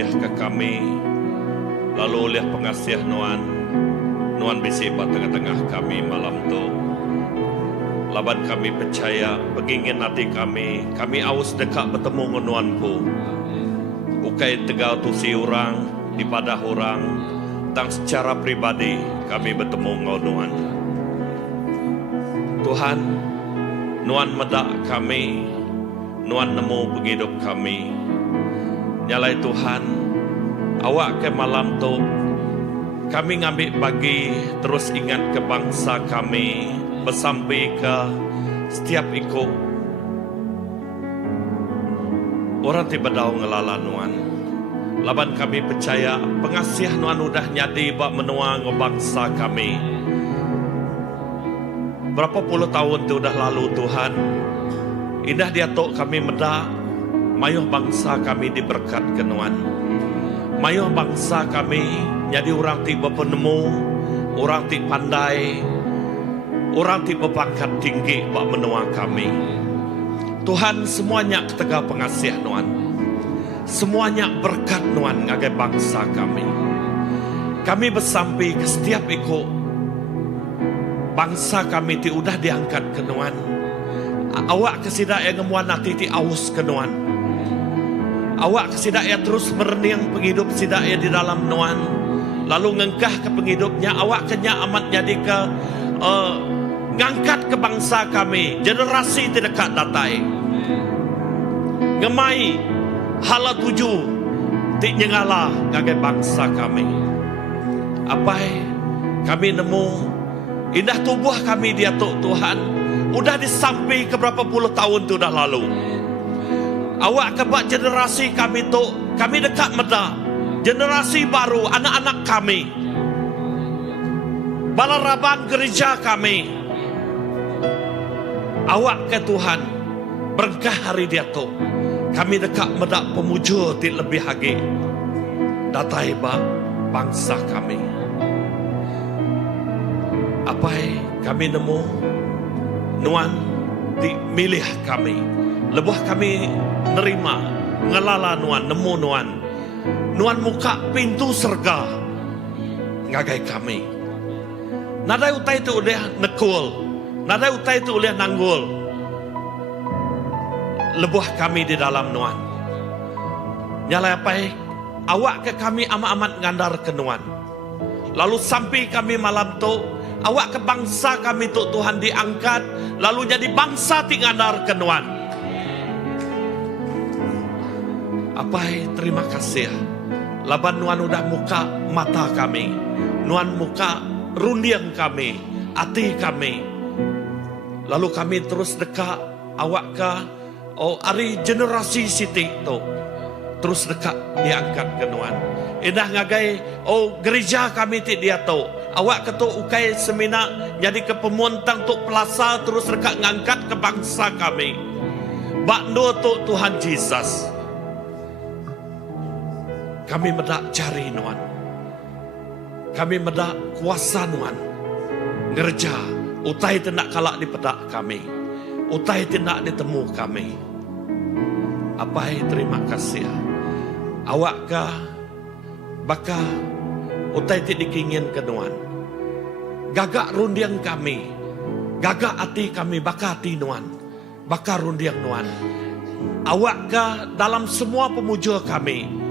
pengasiah ke kami. Lalu oleh pengasiah Nuan bisi ba tengah-tengah kami malam tu. Laban kami percaya, pengingin hati kami aus dekat bertemu dengan Nuan ku. Ukai tegau tu si orang, ibadah orang, tang secara pribadi kami bertemu dengan Nuan. Tuhan, Nuan medak kami, Nuan nemu penghidup kami. Nyalai Tuhan, awak ke malam tu, kami ngambil bagi terus ingat ke bangsa kami, bersampai ke setiap ikut orang tiba daun ngelala Nuan. Laban kami percaya pengasiah Nuan udah nyadi bak menua bangsa kami. Berapa puluh tahun tu dah lalu Tuhan. Indah dia tok kami medak mayuh bangsa kami diberkat ke Nuan. Mayuh bangsa kami jadi orang tiba penemu, orang tiba pandai, orang tiba pangkat tinggi bak menua kami. Tuhan semuanya ketega pengasiah Nuan. Semuanya berkat Nuan ngagai bangsa kami. Kami bersampai ke setiap ikut bangsa kami ti udah diangkat ke Nuan. Awak kesidak yang ngemuan hati ti aus ke Nuan. Awak kesidak ya terus merening penghidup sidak ya di dalam Nuan. Lalu ngengkah ke penghidupnya. Awak kenya amat jadi ke ngangkat ke bangsa kami. Generasi tidak dekat datai. Ngemai hala tuju ti nyengala ngagai bangsa kami. Apai kami nemu indah tubuh kami dia Tuhan udah disampai ke berapa puluh tahun tu dah lalu. Awak kebak generasi kami tu, kami dekat meda. Generasi baru anak-anak kami. Balaraban gereja kami. Awak ke Tuhan berkah hari dia tu. Kami dekat meda pemuja ti lebih lagi. Datai ba bangsa kami. Apai kami nemu Nuan dimilih kami. Lebuh kami nerima ngelala Nuan, nemu Nuan. Nuan muka pintu serga ngagai kami. Nadai utai itu udah nekul. Nadai utai itu udah nanggul. Lebuh kami di dalam Nuan. Nyalai apai awak ke kami amat-amat ngandar ke Nuan. Lalu sampai kami malam tu awak ke bangsa kami tu Tuhan diangkat. Lalu jadi bangsa tingandar ke Nuan. Apai terima kasih. Laban Nuan udah muka mata kami. Nuan muka rundiang kami. Hati kami. Lalu kami terus dekat awak ke hari generasi siti tu. Terus dekat diangkat ke Nuan. Indah ngagai gereja kami ti dia tu. Awak ketuk ukai semina jadi ke pemuntang tu pelasa terus dekat ngangkat ke bangsa kami. Bakno tu Tuhan Yesus. Kami medak cari Nuan. Kami medak kuasa Nuan. Ngerja. Utai tidak kalak di pedak kami. Utai tidak ditemu kami. Apai terima kasih. Awak ka baka utai tidak dikingin ke Nuan. Gagak rundiang kami. Gagak hati kami baka hati Nuan. Baka rundiang Nuan. Awak ka dalam semua pemuja kami.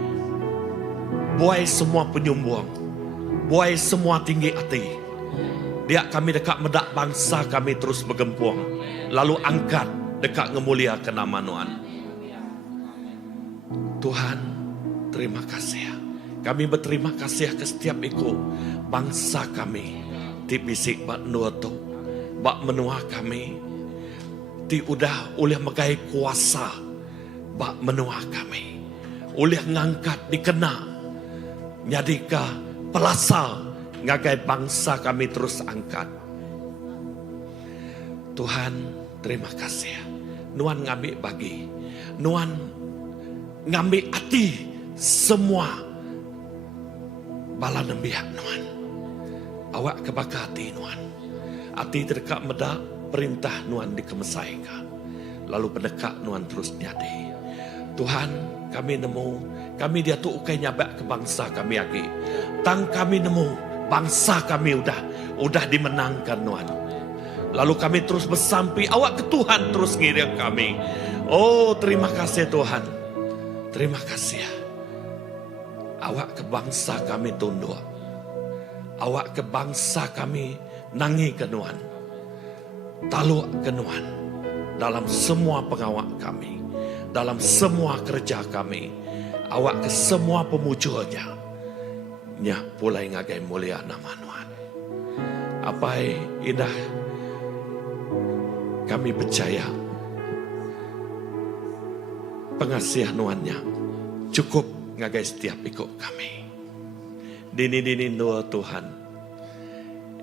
Buai semua penyumbuang. Buai semua tinggi hati. Dia kami dekat medak bangsa kami terus bergempuang. Lalu angkat dekat ngemulia ke nama Nuan. Tuhan terima kasih. Kami berterima kasih ke setiap ikut bangsa kami. Ti bisik bak nuatu. Bak menua kami. Ti udah oleh megai kuasa. Bak menua kami. Oleh ngangkat dikena. Nyadika pelasal ngagai bangsa kami terus angkat. Tuhan terima kasih. Nuan ngambil bagi. Nuan ngambil hati semua bala nembiak Nuan. Awak kebaka hati Nuan. Hati terdekat medak perintah Nuan dikemesaikan. Lalu pendekat Nuan terus nyadi. Tuhan kami nemu, kami dia tu ukai nyabak ke bangsa kami lagi. Tang kami nemu, bangsa kami udah dimenangkan Tuhan. Lalu kami terus bersampai, awak ke Tuhan terus ngirim kami. Oh terima kasih Tuhan. Terima kasih. Awak ke bangsa kami tunduk. Awak ke bangsa kami nangi ke Tuhan. Taluk ke Tuhan. Dalam semua pengawak kami. Dalam semua kerja kami. Awak ke semua pemujurnya. Nya pulai ngagai mulia nama Tuhan. Apa indah kami percaya pengasihan Tuhan-Nya cukup ngagai setiap ikut kami. Dini doa Tuhan.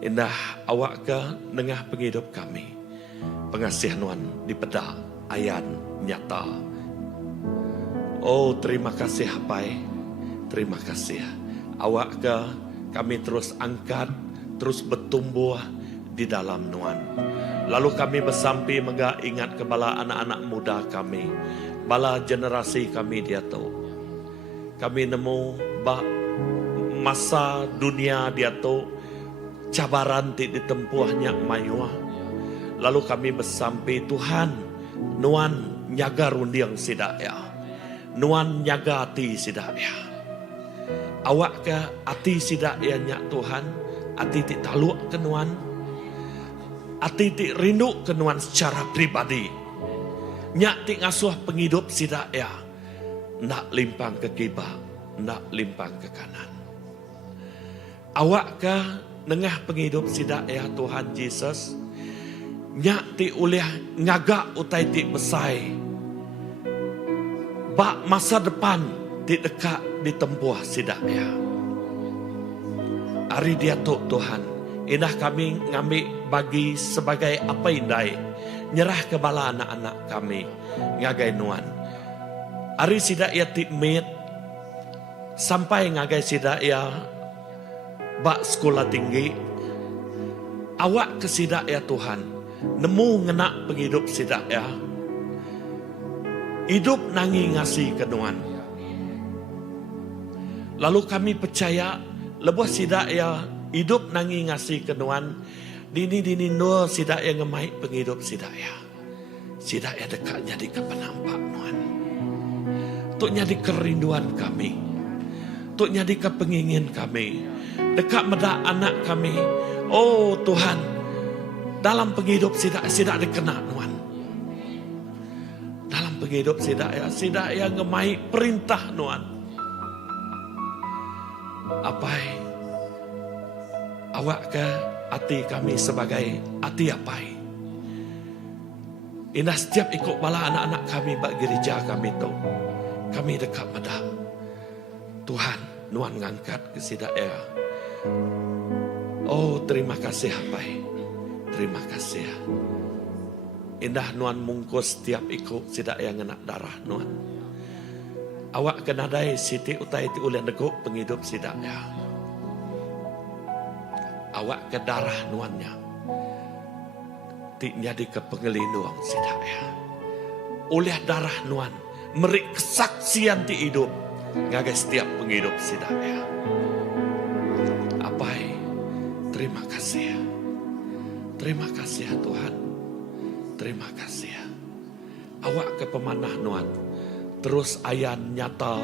Indah awak ke nengah penghidup kami. Pengasihan Tuhan di peda ayan nyata. Oh terima kasih Hapai. Terima kasih. Awak ke kami terus angkat, terus bertumbuh di dalam Tuhan. Lalu kami bersampai mega ingat kebala anak-anak muda kami. Bala generasi kami dia tahu. Kami nemu masa dunia dia tahu. Cabaran ditempuhnya mayuah. Lalu kami bersampai Tuhan. Nuan nyaga rundiang sidaya. Nuan nyaga hati sidaya. Awak ke hati sidaya nyak Tuhan. Hati ti taluk ke nuan. Hati ti rindu ke nuan secara pribadi. Nyak ti ngasuh penghidup sidaya. Nak limpang ke kibah. Nak limpang ke kanan. Awak ke nengah penghidup sidaya Tuhan Yesus. Nyak ti ulih ngagak utai ti besai. Bak masa depan ti dekat ditempuh sidaya. Hari dia Tuhan. Indah kami ngambil bagi sebagai apa indai. Nyerah ke bala anak-anak kami. Ngagai nuan. Hari sidaya ti mit. Sampai ngagai sidaya. Bak sekolah tinggi. Awak ke sidaya Tuhan. Nemu ngenak penghidup sidaya. Hidup nangi ngasih ke Tuhan. Lalu kami percaya lebuh sidaya hidup nangi ngasih ke Tuhan. Dini no sidaya ngemai penghidup sidaya. Sidaya dekat jadi ke penampak Tuhan. Tuk jadi kerinduan kami. Tuk jadi ke pengingin kami. Dekat meda anak kami. Oh Tuhan. Dalam penghidup sidaya dikena Tuhan. Dalam penghidup sidaya ngemai perintah Tuhan. Apai awak ke hati kami sebagai hati apai. Indah setiap ikut bala anak-anak kami bak gereja kami tu. Kami dekat meda. Tuhan Nuan ngangkat ke sidaya. Oh terima kasih apai. Terima kasih. Indah Nuan mungkus setiap ikut sidaya ngenak darah Nuan. Awak kenadai siti utai ti ulian neguk penghidup sidaya. Awak ke darah nuannya. Ti jadi ke pengelindung sidaya. Oleh darah nuan. Merik kesaksian ti hidup. Ngagai setiap penghidup sidaya. Apai. Terima kasih. Terima kasih Tuhan. Terima kasih. Awak ke pemanah nuan. Terus ayan nyata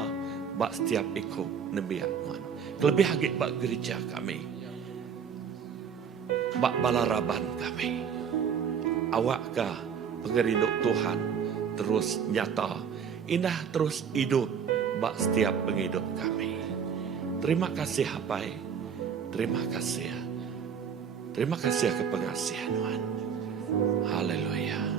bak setiap ikut nebiak Tuhan. Lebih lagi bak gereja kami. Bak balaraban kami. Awak ke pengerinduk Tuhan terus nyata. Indah terus hidup bak setiap penghidup kami. Terima kasih Hapai. Terima kasih. Terima kasih ke pengasihan Tuhan. Haleluya.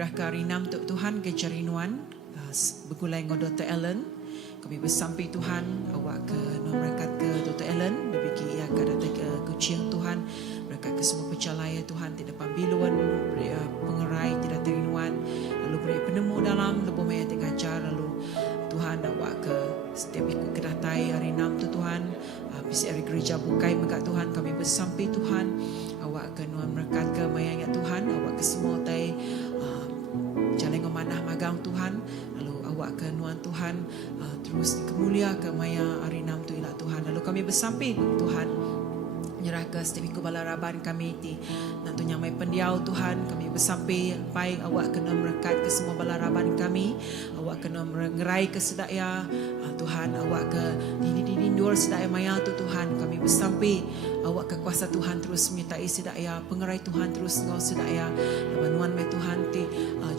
menyerahkan hari 6 untuk Tuhan ke jarinuan bergulai dengan Dr. Ellen. Kami bersampai Tuhan awak ke nomrakat ke Dr. Ellen, berbagi ia ke datang ke kucing Tuhan, berkat ke semua pencalaya Tuhan tidak pambilun, pengerai tidak terinuan, lalu beri penemu dalam lebih maya tengajar, lalu Tuhan awak ke setiap ikut kedatai hari 6 tu Tuhan, habis hari gereja bukai megat Tuhan, kami bersampai Tuhan awak ke nuan merkat ke mayanya Tuhan, awak ke semua tai jalan memanah magang Tuhan, lalu awak ke nuan Tuhan terus kemulia ke maya hari 6 tu ilah Tuhan, lalu kami bersampai Tuhan nyerah ke setiap ikut balaraban kami ti nantunya mai pendiau Tuhan, kami bersampai pai awak kena merekat ke semua balaraban kami, awak kena mengerai ke sedaya Tuhan, awak ke dini-dini sedaya maya tu Tuhan, kami bersampai awak ke kuasa Tuhan terus menyertai sedaya pengerai Tuhan terus ngau sedaya labanuan mai Tuhan ti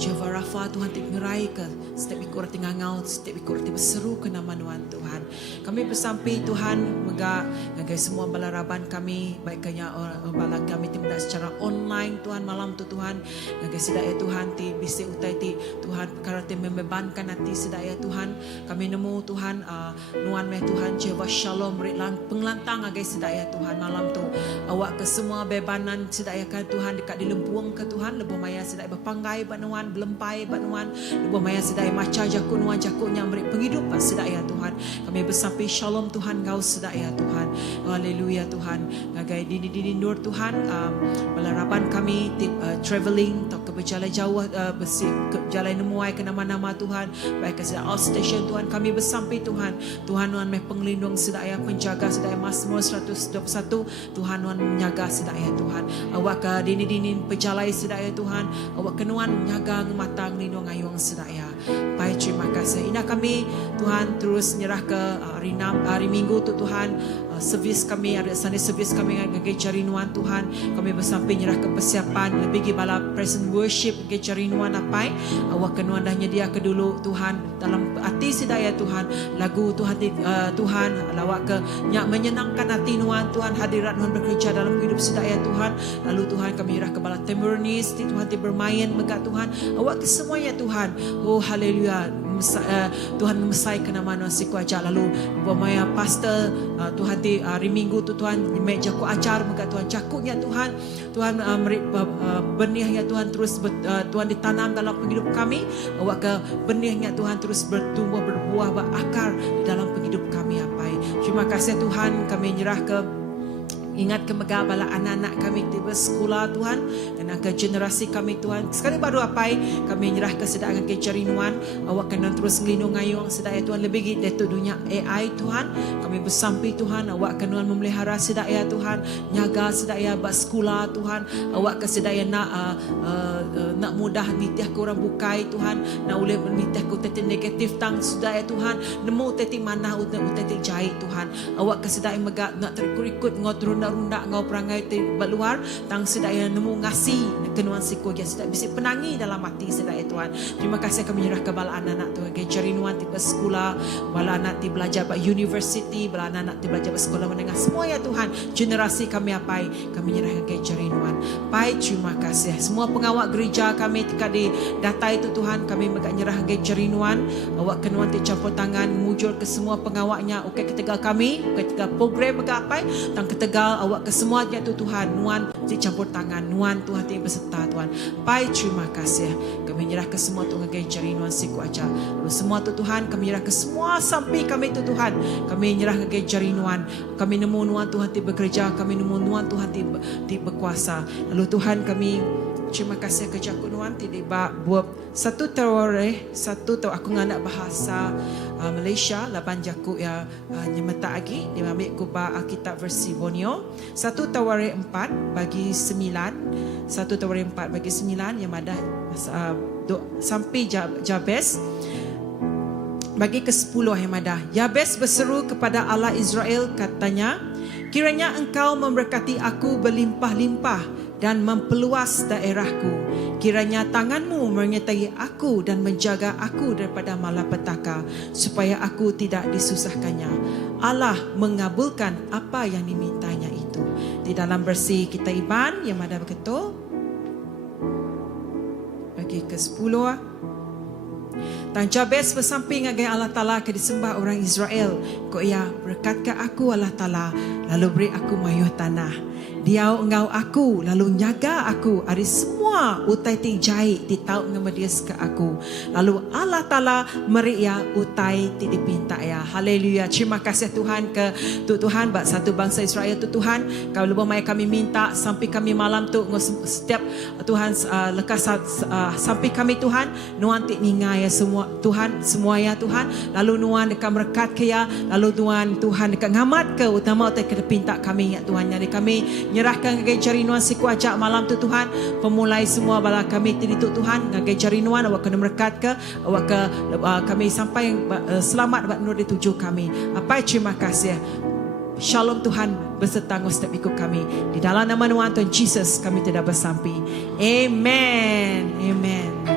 Jehovah Rafa Tuhan ti mengerai ke setiap ikut rati ngangau, setiap ikut rati berseru ke nama nuan Tuhan, kami bersampai Tuhan megak ngagai semua balaraban kami, baiknya balang kami timda secara online Tuhan malam tu Tuhan, ngagai sedaya Tuhan ti bisi utai ti Tuhan perkara ti membebankan hati sedaya Tuhan, kami nemu Tuhan nuan mai Tuhan Jehovah Shalom beri penglantang ngagai sedaya Tuhan malam tu, awak ke semua bebanan sedaya kan Tuhan dekat di lempuang ke Tuhan, lebih maya sedaya berpanggai banuan belempai banuan, lebih maya sedaya maca jakun nuan jakun yang beri penghidupan sedaya Tuhan, kami bersampai Shalom Tuhan kau sedaya Tuhan, haleluya Tuhan, ngagai dini nur Tuhan, balaraban kami travelling atau ke berjalan jauh berjalan nemuai ke nama-nama Tuhan, baik ke sedaya outstation Tuhan, kami bersampai Tuhan, Tuhan nuan meh penglindung sedaya penjaga sedaya Mazmur 121, Tuhan nuan menjaga sedaya Tuhan, awak ke dini pejalai sedaya Tuhan, awak kenuan menjaga ngematang lindung ayuang sedaya. Baik, terima kasih. Ina kami Tuhan terus nyerah ke hari Minggu tu Tuhan, servis kami ada Sunday servis kami ngagai carinuan Tuhan, kami bersampai nyerah ke persiapan lebih bala present worship ngagai carinuan apai awak kenuan dah nyedia ke dulu Tuhan dalam hati sedaya Tuhan lagu Tuhan Tuhan awak ke nyak menyenangkan hati nuan Tuhan, hadirat nuan bekerja dalam hidup sedaya Tuhan, lalu Tuhan kami nyerah ke bala temurnis Tuhan ti bermain megat Tuhan, awak ke semuanya Tuhan, oh haleluya Tuhan memesai ke nama nuan siku ajar, lalu bermaya pastor Tuhan ti hari Minggu tu Tuhan mek jaku ajar megat Tuhan cakuknya Tuhan, Tuhan benihnya Tuhan terus Tuhan ditanam dalam penghidup kami, awak ke benihnya Tuhan terus bertumbuh berbuah berakar di dalam penghidup kami apai. Terima kasih Tuhan, kami nyerah ke ingat ke megah bala anak-anak kami tiba sekolah Tuhan, dan ke generasi kami Tuhan sekali baru apai kami nyerah ke sedaya ke carinuan, awak kena terus ngelindung ayuang sedaya Tuhan, lebih dari dunia AI Tuhan, kami bersampai Tuhan, awak kena memelihara sedaya Tuhan, nyaga sedaya bak sekolah Tuhan, awak ke sedaya nak mudah nitiah ke orang bukai Tuhan, nak boleh nitiah ke teti negatif tang sedaya Tuhan, nemu teti mana teti jahit Tuhan, awak ke sedaya megak nak terikut-ikut ngotrun runda ngau perangai luar tang sedaya nemu ngasih kenuan siku dia sedaya bisa penangi dalam hati sedaya Tuhan. Terima kasih kami menyerah ke bala anak-anak Tuhan ke carinuan tiba sekolah, bala anak ti belajar ba university, bala anak ti belajar ba sekolah menengah, semua ya Tuhan generasi kami apai kami menyerah ke carinuan. Pai terima kasih semua pengawal gereja kami tika di data itu Tuhan, kami megak nyerah ke carinuan, awak kenuan ti campur tangan mujur ke semua pengawalnya, okey ketegal kami, okey ketegal program megak apai tang ketegal awak ke semuanya tu Tuhan, nuan dicampur tangan, nuan Tuhan ti beserta Tuhan. Pai terima kasih kami nyerah ke semua tu ngagai cari nuan siku aja, lalu semua tu Tuhan kami nyerah ke semua sampai kami tu Tuhan, kami nyerah ngagai cari nuan, kami nemu nuan Tuhan ti bekerja, kami nemu nuan Tuhan ti berkuasa, lalu Tuhan kami terima kasih kerja kunuan tidak buat satu aku nganak bahasa Malaysia laban jaku ya nyemeta lagi dia ambil kubah Alkitab versi Borneo 1 Tawarikh 4 bagi 9 1 Tawarikh 4 bagi 9 yang ada sampai Jabez bagi ke-10 yang ada. Jabez berseru kepada Allah Israel katanya, kiranya engkau memberkati aku berlimpah-limpah dan memperluas daerahku. Kiranya tanganmu menyertai aku dan menjaga aku daripada malapetaka, supaya aku tidak disusahkannya. Allah mengabulkan apa yang dimintanya itu. Di dalam versi kita Iban yang ada begitu. Okey, ke-10. Dan Jabez bersamping agai Allah Ta'ala ke disembah orang Israel. Kau ia berkat ke aku Allah Ta'ala, lalu beri aku mayuh tanah. Dia engau aku, lalu nyaga aku dari semua utai ti jahit ti tahu nama dia ke aku. Lalu Allah Ta'ala meri ia utai ti dipinta ya. Haleluya. Terima kasih Tuhan ke Tuhan bak satu bangsa Israel tu Tuhan. Kau lebih mai kami minta sampai kami malam tu setiap Tuhan lekas sampai kami Tuhan nuan ti ningai ya semua Tuhan semua ya Tuhan. Lalu nuan dekat berkat ke ya. Lalu Tuhan dekat ngamat ke utama utai ke pinta kami ya Tuhan. Jadi kami nyerahkan ngagai jari nuan siku ajak malam tu Tuhan. Pemulai semua bala kami ti tu Tuhan ngagai jari nuan awak kena berkat ke awak ke kami sampai selamat buat nur dituju kami. Apa terima kasih. Shalom Tuhan beserta setiap ikut kami. Di dalam nama Tuhan Yesus kami tidak bersampai. Amen. Amen.